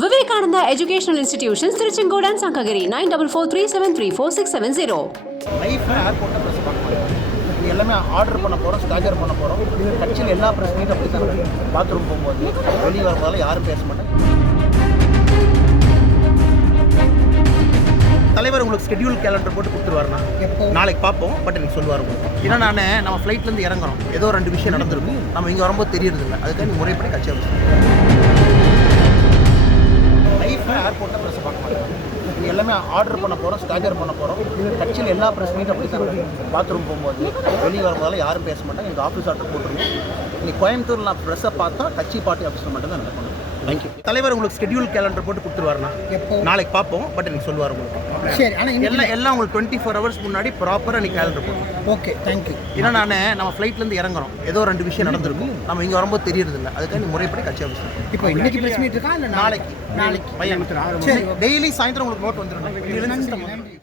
Vivekananda Educational Institutions, Tiruchengodu and Sankagiri, 9443734670. லைஃப்பில் ஏர்போர்ட்டில் press பார்க்க முடியாது. இது எல்லாமே ஆர்டர் பண்ண போகிறோம், ஸ்டாஜர் பண்ண போகிறோம். கட்சியில் எல்லா ப்ரெஸ் மீட் அப்படி தான் இருக்கும். பாத்ரூம் போகும்போது வெளியே வரும்போது யாரும் பேச மாட்டாங்க. தலைவர் உங்களுக்கு ஸ்கெடியூல் கேலண்டர் போட்டு கொடுத்துருவாருண்ணா. நாளைக்கு பார்ப்போம், பட் எனக்கு சொல்லுவார் உங்களுக்கு. ஏன்னா நம்ம ஃப்ளைட்லேருந்து இறங்குறோம், ஏதோ 2 விஷயம் நடந்திருக்கும், நம்ம இங்கே வரும்போது தெரியறதில்ல. அதுக்காக நீங்கள் முறைப்படி கட்சி அவசியம். லைஃப்பில் ஏர்போர்ட்டில் ப்ரெஸ் பார்க்க மாட்டாங்க. இது எல்லாமே ஆர்டர் பண்ண போகிறோம், ஸ்டாஜர் பண்ண போகிறோம். கட்சியில் எல்லா ப்ரெஸ் மீட் அப்படி தான் இருக்கும். பாத்ரூம் போகும்போது வெளியே வரும்போது யாரும் பேச மாட்டாங்க. எனக்கு ஆஃபீஸ் ஆர்டர் போட்டுருங்க. இன்னைக்கு கோயம்புத்தூர் நான் ப்ரெஸ்ஸை பார்த்தா கட்சி பார்ட்டி ஆஃபீஸில் மட்டும் தான் நடக்கணும். தேங்க்யூ. தலைவர் உங்களுக்கு ஸ்கெடியூல் கேலண்டர் போட்டு கொடுத்துருவாருண்ணா. நாளைக்கு பார்ப்போம், பட் எனக்கு சொல்லுவார் உங்களுக்கு. சரி, ஆனால் எல்லாம் உங்களுக்கு 24 hours முன்னாடி ப்ராப்பராக நீ கேலண்டர் போடும். Okay, thank you. ஏன்னா நம்ம ஃப்ளைட்லேருந்து இறங்குறோம், ஏதோ 2 விஷயம் நடந்திருக்கும், நம்ம இங்கே வரும்போது தெரியறதில்ல. அதுக்காக நீ முறைப்படி கட்சி அவசியம். இப்போ இன்னைக்கு ப்ரெஸ் மீட் இருக்கா இல்லை நாளைக்கு நாளைக்கு பையன். சரி, டெய்லி சாயந்தரம் உங்களுக்கு நோட் வந்துடும். நன்றி.